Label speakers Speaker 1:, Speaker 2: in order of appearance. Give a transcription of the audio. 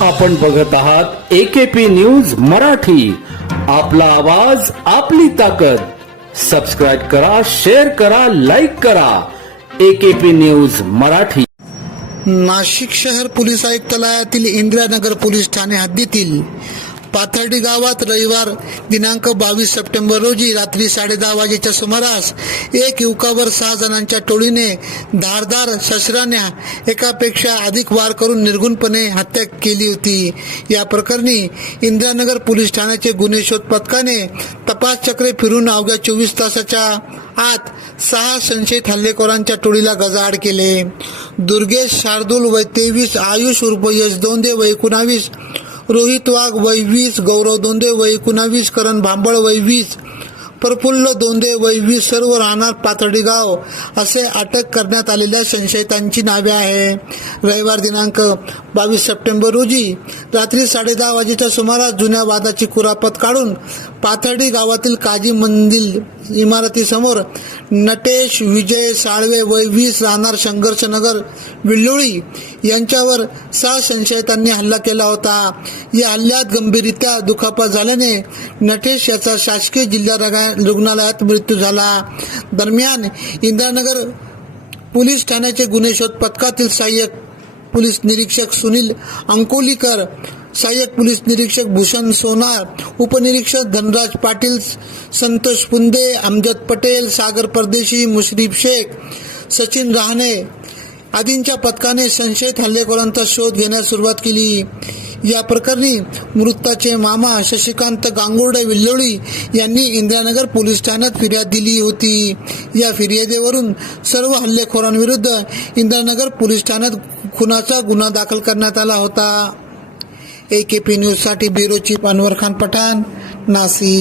Speaker 1: आपण बघत आहात एकेपी न्यूज मराठी. आपला आवाज आपली ताकद. सबस्क्राईब करा शेअर करा लाईक करा. AKP news Marathi.
Speaker 2: नाशिक शहर पोलीस आयुक्तालयातील इंदिरानगर पोलीस ठाणे हद्दीतील पाथर्डी गावात रविवार दिनांक बावीस सप्टेंबर रोजी रात्री साडेदहा वाजेच्या सुमारास एक युवकावर सहा जणांच्या टोळीने धारदार शस्त्राने एकापेक्षा अधिक वार करून निर्गुणपणे हत्या केली होती. या प्रकरणी इंदिरानगर पोलीस ठाण्याचे गुन्हे शोध पथकाने तपास चक्रे फिरून अवघ्या चोवीस तासाच्या आत सहा संशयित हल्लेखोरांच्या टोळीला गजाआड केले. दुर्गेश शार्दूल वय तेवीस आयुष उर्फ यश दोंदे व एकोणावीस रोहित वाघ वय वीस गौरव दोंदे वय एकोणावीस करण भांबळ वय वीस. प्रफुल्ल दोंदे वैवी सर्व राहणार पाथर्डी गाव असे अटक करण्यात आलेल्या संशयितांची नावे आहे. रविवार दिनांक बावीस सप्टेंबर रोजी रात्री साडेदहा वाजेच्या सुमारास जुन्या वादाची कुरापत काढून पाथर्डी गावातील काजी मंदिर इमारतीसमोर नटेश विजय साळवे वय वीस राहणार संघर्षनगर विल्लोळी यांच्यावर सहा संशयितांनी हल्ला केला होता. या हल्ल्यात गंभीररित्या दुखापत झाल्याने नटेश याचा शासकीय जिल्हा रगा- रुग्णालयात मृत्यू झाला. दरम्यान इंदिरानगर पोलीस ठाण्याचे गुन्हे शोध पथकातील सहाय्यक पोलीस निरीक्षक सुनील अंकोलीकर सहाय्यक पोलीस निरीक्षक भूषण सोनार उपनिरीक्षक धनराज पाटील संतोष पुंदे अमजद पटेल सागर परदेशी मुश्रीफ शेख सचिन रहाणे आदींच्या पथकाने संशयित हल्लेखोरांचा शोध घेण्यास सुरुवात केली. या प्रकरणी मृताचे मामा शशिकांत गांगुर्डे विल्लोळी यांनी इंदिरानगर पोलीस ठाण्यात फिर्याद दिली होती. या फिर्यादीवरून सर्व हल्लेखोरांविरुद्ध इंदिरानगर पोलीस ठाण्यात खुनाचा गुन्हा दाखल करण्यात आला होता. ए के पी न्यूजसाठी ब्युरो चीफ अनवर खान पठाण नाशिक.